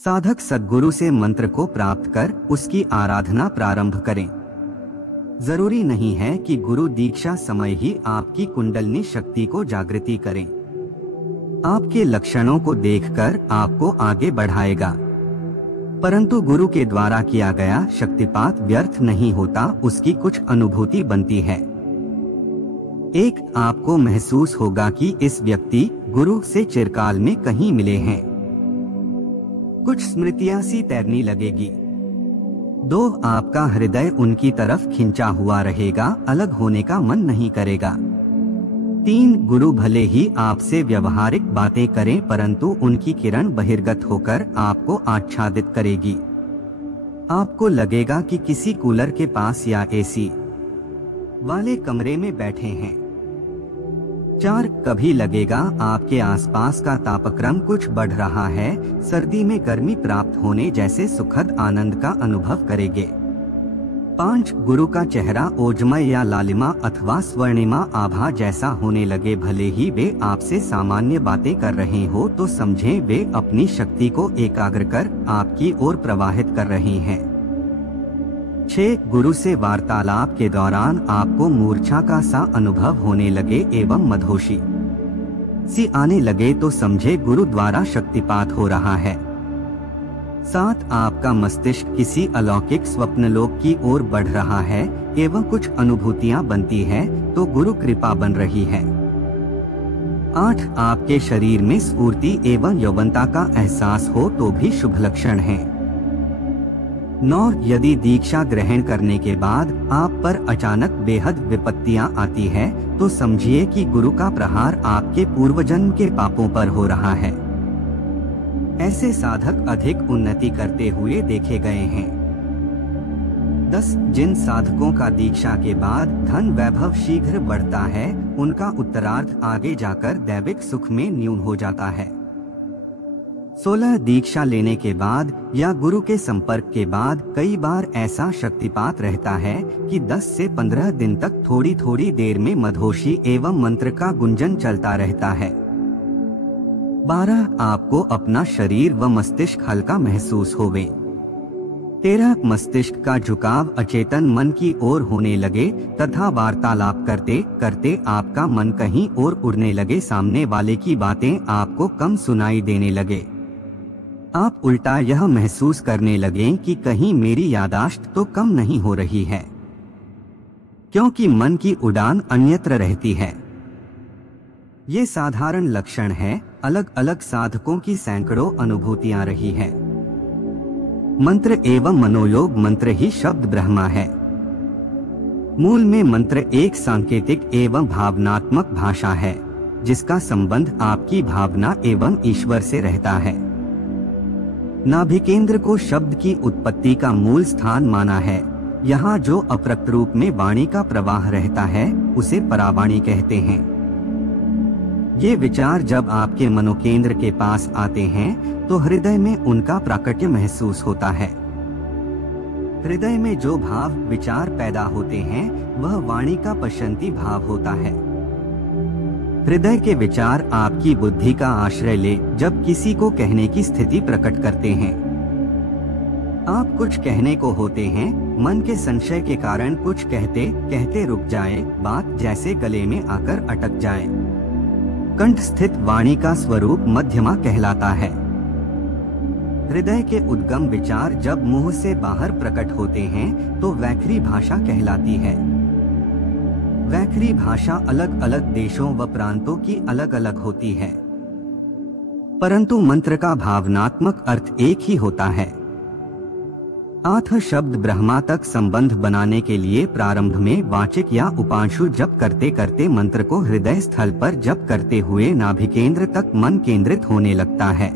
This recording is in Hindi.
साधक सद्गुरु से मंत्र को प्राप्त कर उसकी आराधना प्रारंभ करें। जरूरी नहीं है कि गुरु दीक्षा समय ही आपकी कुंडलिनी शक्ति को जागृति करें। आपके लक्षणों को देखकर आपको आगे बढ़ाएगा, परंतु गुरु के द्वारा किया गया शक्तिपात व्यर्थ नहीं होता, उसकी कुछ अनुभूति बनती है। एक आपको महसूस होगा कि इस व्यक्ति गुरु से चिरकाल में कहीं मिले हैं। कुछ स्मृतियां सी तैरने लगेगी। 2 आपका हृदय उनकी तरफ खिंचा हुआ रहेगा, अलग होने का मन नहीं करेगा। 3 गुरु भले ही आपसे व्यवहारिक बातें करें, परंतु उनकी किरण बहिर्गत होकर आपको आच्छादित करेगी। आपको लगेगा कि किसी कूलर के पास या एसी वाले कमरे में बैठे हैं। 4 कभी लगेगा आपके आसपास का तापक्रम कुछ बढ़ रहा है, सर्दी में गर्मी प्राप्त होने जैसे सुखद आनंद का अनुभव करेंगे। 5 गुरु का चेहरा ओजमय या लालिमा अथवा स्वर्णिमा आभा जैसा होने लगे। भले ही वे आपसे सामान्य बातें कर रहे हो तो समझें वे अपनी शक्ति को एकाग्र कर आपकी ओर प्रवाहित कर रहे हैं। 6 गुरु से वार्तालाप के दौरान आपको मूर्छा का सा अनुभव होने लगे एवं मदहोशी सी आने लगे तो समझे गुरु द्वारा शक्तिपात हो रहा है। 7 आपका मस्तिष्क किसी अलौकिक स्वप्नलोक की ओर बढ़ रहा है एवं कुछ अनुभूतियां बनती है तो गुरु कृपा बन रही है। 8 आपके शरीर में स्फूर्ति एवं यौवनता का एहसास हो तो भी शुभ लक्षण है। 9 यदि दीक्षा ग्रहण करने के बाद आप पर अचानक बेहद विपत्तियां आती है तो समझिए कि गुरु का प्रहार आपके पूर्वजन्म के पापों पर हो रहा है। ऐसे साधक अधिक उन्नति करते हुए देखे गए हैं। 10 जिन साधकों का दीक्षा के बाद धन वैभव शीघ्र बढ़ता है उनका उत्तरार्ध आगे जाकर दैविक सुख में न्यून हो जाता है। 16 दीक्षा लेने के बाद या गुरु के संपर्क के बाद कई बार ऐसा शक्तिपात रहता है कि 10 से 15 दिन तक थोड़ी थोड़ी देर में मदहोशी एवं मंत्र का गुंजन चलता रहता है। 12 आपको अपना शरीर व मस्तिष्क हल्का महसूस होवे। 13 मस्तिष्क का झुकाव अचेतन मन की ओर होने लगे तथा वार्तालाप करते करते आपका मन कहीं और उड़ने लगे, सामने वाले की बातें आपको कम सुनाई देने लगे। आप उल्टा यह महसूस करने लगे कि कहीं मेरी यादाश्त तो कम नहीं हो रही है, क्योंकि मन की उड़ान अन्यत्र रहती है। ये साधारण लक्षण है, अलग अलग साधकों की सैकड़ों अनुभूतियां रही है। मंत्र एवं मनोयोग मंत्र ही शब्द ब्रह्मा है। मूल में मंत्र एक सांकेतिक एवं भावनात्मक भाषा है जिसका संबंध आपकी भावना एवं ईश्वर से रहता है। नाभिकेंद्र को शब्द की उत्पत्ति का मूल स्थान माना है। यहाँ जो अप्रकट रूप में वाणी का प्रवाह रहता है उसे परावाणी कहते हैं। ये विचार जब आपके मनोकेंद्र के पास आते हैं तो हृदय में उनका प्राकट्य महसूस होता है। हृदय में जो भाव विचार पैदा होते हैं वह वाणी का पश्यंती भाव होता है। हृदय के विचार आपकी बुद्धि का आश्रय ले जब किसी को कहने की स्थिति प्रकट करते हैं। आप कुछ कहने को होते हैं, मन के संशय के कारण कुछ कहते कहते रुक जाए, बात जैसे गले में आकर अटक जाए। कंठ स्थित वाणी का स्वरूप मध्यमा कहलाता है। हृदय के उद्गम विचार जब मुंह से बाहर प्रकट होते हैं तो वैखरी भाषा कहलाती है। वैखरी भाषा अलग अलग देशों व प्रांतों की अलग अलग होती है, परंतु मंत्र का भावनात्मक अर्थ एक ही होता है। आठ शब्द ब्रह्मा तक संबंध बनाने के लिए प्रारंभ में वाचिक या उपांशु जप करते करते मंत्र को हृदय स्थल पर जप करते हुए नाभिकेंद्र तक मन केंद्रित होने लगता है।